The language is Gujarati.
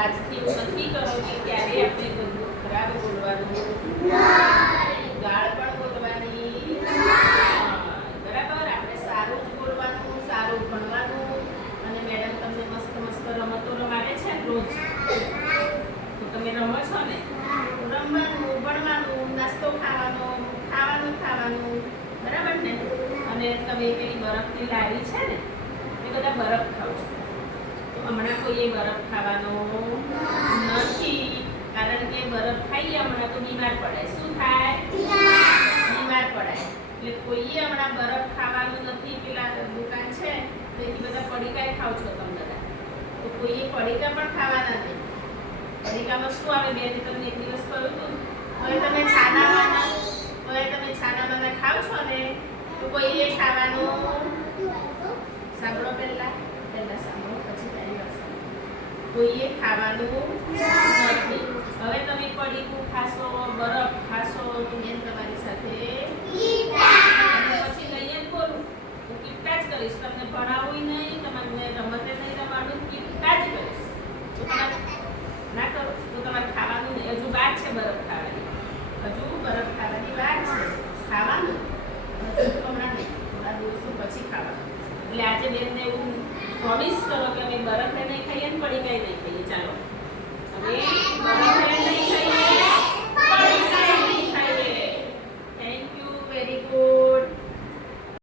આજથી એવું નક્કી કરો કે ક્યારે આપણે ગંદુ ખરાબ બોલવાનું, ગાળ પણ બોલવાની, બરાબર. આપણે સારું જ બોલવાનું, સારું ભણવાનું. અને મેડમ તમને મસ્ત મસ્ત રમતો રમાડે છે ને રોજ, તો તમે રમો છો ને, રમવાનું, ભણવાનું, નાસ્તો ખાવાનો, ખાવાનું, બરાબર ને. અને તમે પેલી બરફની લારી છે ને, એ બધા બરફ ખાવ છો. હમણાં કોઈ બરફ ખાવાનો નથી, કારણ કે બરફ ખાઈએ હમણાં તો બીમાર પડે. શું થાય? બીમાર પડાય. એટલે કોઈએ હમણાં બરફ ખાવાનું નથી. પેલા દુકાન છે તો એથી બધા પડીકા ખાવ છો તમે બધા, તો કોઈએ પડીકા પણ ખાવાના નહીં. પડીકામાં શું આવે? બેન તમને એક દિવસ કહ્યું હતું, હવે તમે છાનામાના ખાવ છો ને, તો કોઈએ ખાવાનું, સાંભળો પહેલા સાંભળો, પછી તારી વાત સાંભળો. કોઈએ ખાવાનું નથી. હવે તમે પડીકું ખાશો, બરફ ખાશો, તો બેન તમારી સાથે પછી લઈએ જ બોલું, હું કીટા જ કરીશ. તમને ભણાવું નહીં, તમારે રમતે નહીં રમાડું, કીટા જ કરીશ. તો તમારે ના કરો તો તમારે ખાવાનું નહીં. હજુ વાર છે બરફ ખાવાની, બરફ ખાવાની વાર છે. ખાવાનું હમણાં નહીં, થોડા દિવસો પછી ખાવાનું. એટલે આજે બેનને એવું પ્રોમિસ કરો કે અમે બરફ નહીં ખાઈએ ને પડી કઈ નહીં ખાઈએ. ચાલો હવે